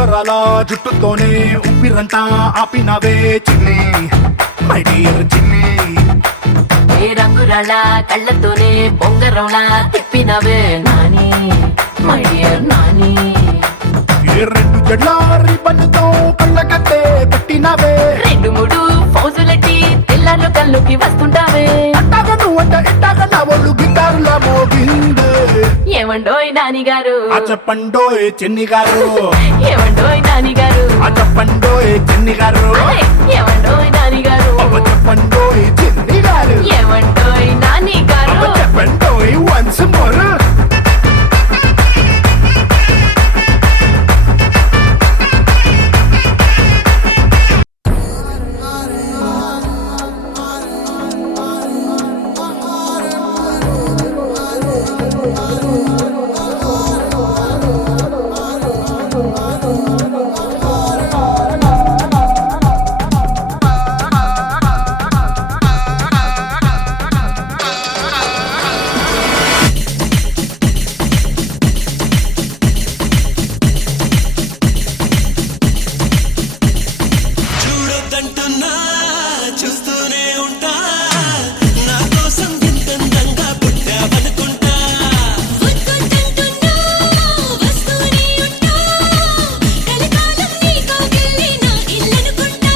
ఉంగరాల జుట్టుతోనే ఉప్పిరంతా ఆపినవే చిన్ని my dear చిన్ని ఏ రంగురాళ్ళ కళ్ళతోనే బొంగరంలా తిప్పినవే నాని మై డియర్ నాని ఏ రెండు జడ్ల రిబ్బన్తో కళ్ళ కట్టే కట్టినవే రెండు మూడు ఫౌజులెట్టి తెల్లారు కళ్ళుకి వస్తుంటావే అట్టాగా నువ్వంట ఇట్టాగా నా ఒళ్ళు గిటారులా మోగిందే ఏమండోయ్ నాని గారు ఆ చెప్పండోయ్ చిన్ని గారు ఏమండోయ్ నాని గారు ఆ చెప్పండోయ్ చిన్ని గారు అరే, ఏమండోయ్ నాని గారు అవ్వ చెప్పండోయ్ చిన్ని గారు ఏమండోయ్ నాని గారు అవ్వ చెప్పండోయ్ వన్స్ మోర్ చూడొద్దంటున్నా చూస్తూనే ఉంటా నా కోసం ఇంతందంగా పుట్టావనుకుంటా వద్దంటున్నా వస్తూనే ఉంటా కలకాలం నీతో గిల్లి నా ఇల్లనుకుంటా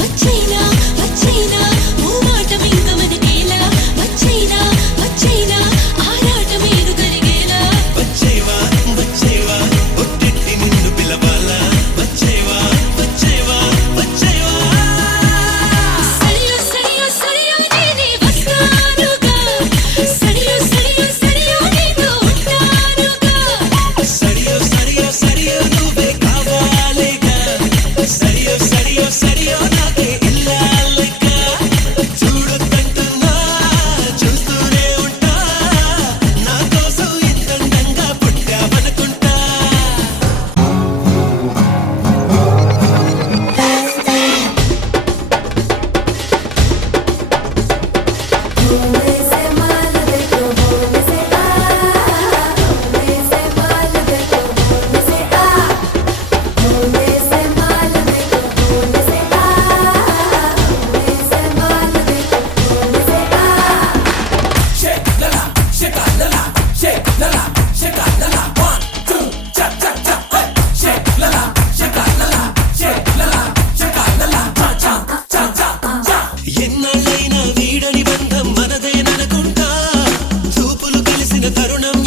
వచ్చేనా వచ్చేనా ఓ మాట మింగ మనకేలా వచ్చేనా వచ్చేనా ఆరాటం ఏదు కలిగేలా వచ్చేవా వచ్చేవా ఒట్టిట్టి నిన్ను పిలవాలా వచ్చేవా వచ్చేవా వచ్చేవా సడియో సడియో సడియో నేనే వస్తానుగా సడియో సడియో సడియో నీతో ఉంటానుగా సడియో సడియో సడియో నువ్వే కావాలిగా సడియో సడియో సడియో నాకే ఇల్లాలిగా చూడొద్దంటున్నా చూస్తూనే ఉంటా నా కోసం ఇంతందంగా పుట్టావనుకుంటా होने से माल देखो होने से आ होने से माल देखो होने से आ होने से माल देखो होने से आ होने से माल देखो होने से आ Shake lala, shake lala, shake lala, shake lala. 1, 2, cha cha cha. Hey, shake lala, shake lala, shake lala, shake lala. Cha cha cha cha cha. ఎన్నాళ్ళైనా వీడని బంధం మనదేననుకుంటా చూపులు కలిసిన తరుణం